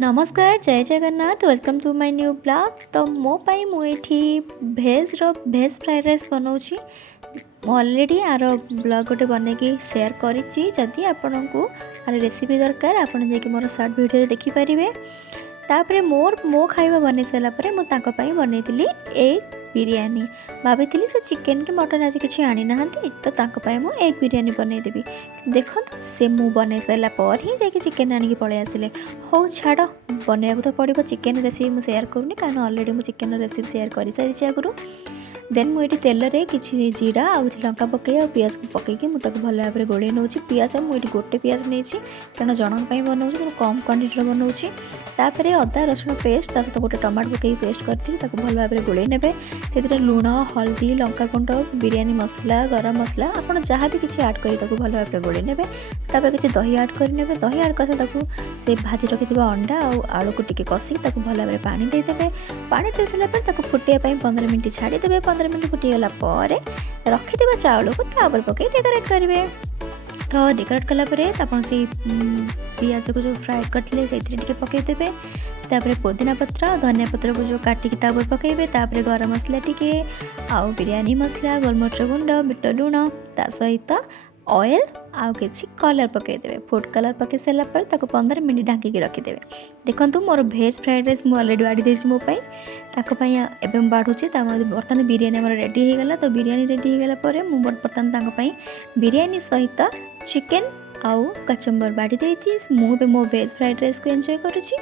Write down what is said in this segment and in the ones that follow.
नमस्कार जय Jagannath welcome to my new blog. तो मो पाई मुझे भेज फ्राइड राइस बनाऊँगी। ऑलरेडी आर ब्लॉग गोटे बनैकी शेयर करी। जदि आपण को आर रेसिपी दरकार आपन जाकि मोर शॉर्ट वीडियो देखिपारे। तापरे मो खाଇବା बनै सारापर मुझे बनई एग बिरयानी। भाभी से चिकेन कि मटन आज किसी आनी ना तो मु एग बिरयानी बनईदेवी। देख से मु बन सारापर ही जाकि चिकेन आनिक पलि आसिले। हो छाड़ बनया तो पड़ो। चिकेन रेसिपी मुझे शेयर करूनी कारण ऑलरेडी मुझे चिकेन रेसिपी शेयर कर सारी आगु। देन मुझे तेल रे किसी जीरा आ लंका पकई पियाज को पकईकि मुझे भल भाव में गोड़े नौ। पियाज मुझे गोटे पियाज नहीं कारण जनक बनाऊँ कम क्वांटिटी बनाऊँ। तापर अदा रसुण पेस्ट सहित गोटे टमाटो पकई पेस्ट करती भल भाव में गोड़े ने से लुण हल्दी लंका गुंड बिरयानी मसला गरम मसला आपड़ जहाँ भी किसी ऐड कर भल भाव में गोड़े ने। किसी दही ऐड करेंगे दही ऐड कर से भाजी रखि अंडा आलू को टिके कषि भल भाव में पानी देदेवे। पानी दे सारापर फुटाई 15 मिनट छाड़ीदेवे। 15 मिनट फुटीगला रखिथे चाउल को तापर पकई डेकोरेट करेंगे। तो डेकोरेट कलापर आप पियाज को जो फ्राए करते से पकईदेवे। तापर पुदीना पत्र धनिया पत्र को जो काटिकी पकईबे। तापर गरम मसला टिके आउ बिरयानी मसला गोलमरिच गुंड बिट लुण ता सहित ऑयल आउ किसी कलर पकईदेवे। फूड कलर पकई सारापर 15 मिनट ढांकी रखिदेवे। देखो मोर भेज फ्राइड राइस मुझे अलरेडी बाड़ी देसी मोपाई एवं बाढ़ुचे बर्तमान बिरयानी आम रेडी होगला। तो बिरयानी रेडी होगला मुझे बर्तमान बिरयानी सहित चिकेन आउ कचम्बर बाड़ी देती मुझे मो भेज फ्राइड राइस को एंजॉय करुँची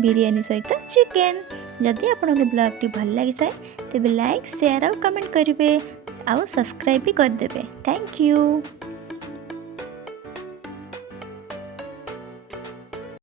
बिरयानी सहित चिकेन। जदि आपको ब्लॉग टी भल लगी थाए तेज लाइक शेयर और कमेंट करेंगे आउ सब्सक्राइब भी करदे। Thank you.